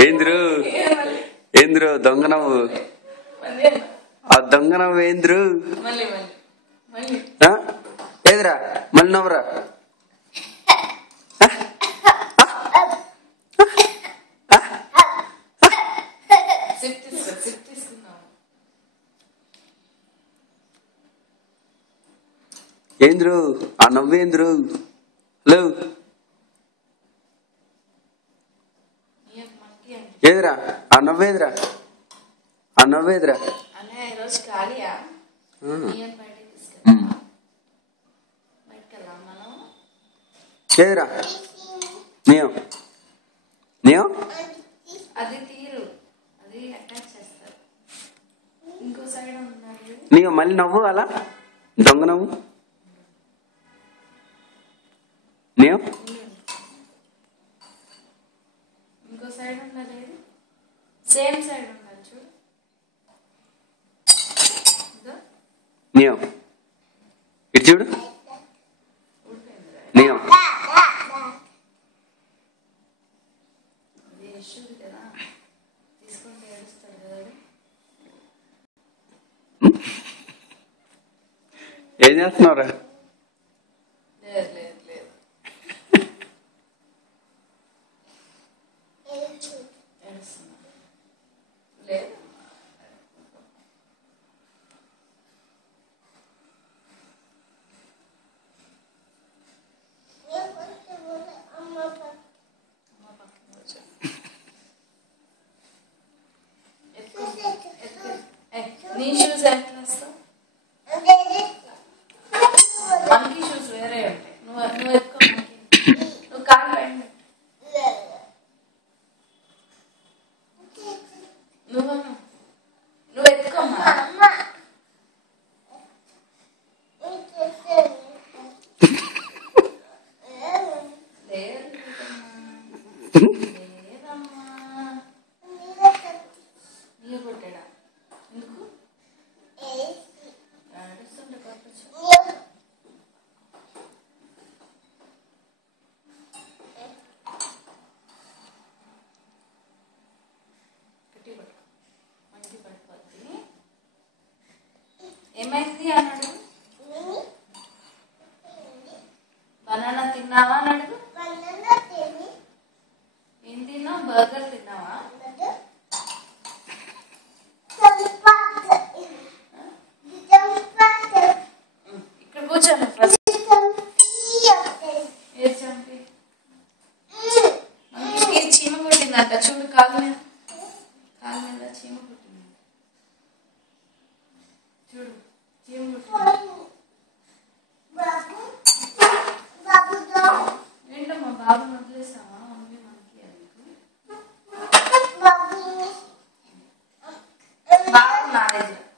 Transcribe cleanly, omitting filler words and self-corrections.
ఏంద్రు ఏంద్రు దొంగ నవ్వు ఆ దొంగ నవ్వు ఏంద్రు ఏదిరా మళ్ళీ నవ్వురా ఏంద్రు ఆ నవ్వేంద్రు హలో ఏదిరా ఆ నవ్వేదిరా ఆ నవ్వేదిరా ఏదిరా నీయం నీయం నీయం మళ్ళీ నవ్వు అలా దొంగ నవ్వు నీయం ఇంకో సైడ్ ఉండాలి సేమ్ సైడ్ ఉండాలి చూడు నీయం ఇటు చూడు నీయం కదా తీసుకుంటే ఏడుస్తాడు కదా ఏం చేస్తున్నావురా లేదు లేదు లేదు ఏడుస్తున్నా లేదు నీ షూస్ ఎట్లా వస్తావు మనకి షూస్ వేరే ఉంటాయి నువ్వు ఎత్తుకో నువ్వు కాలు పెట్టు నువ్వు ఎత్తుకోమ్మా లేదమ్మా నీయ కొట్టాడా ఎందుకు ఏడుస్తుంటే కొట్టచ్చు గట్టి పట్టుకో మంచి పట్టుకోద్ది ఏమైంది అన్నాడు బనానా తిన్నావా అన్నాడు ఏం తిన్నావు బర్గర్ తిన్నావా ఇక్కడ కూర్చోండి ఫస్ట్ ఏ చంపి మనకి చీమ కొట్టిందంట చూడు కాలు మీద చీమ కొట్టింది చూడు చీమ కొట్టింది ఏంటమ్మా బాబుని వదిలేసావా మమ్మీ మనకి అందుకు బాబు నా దగ్గర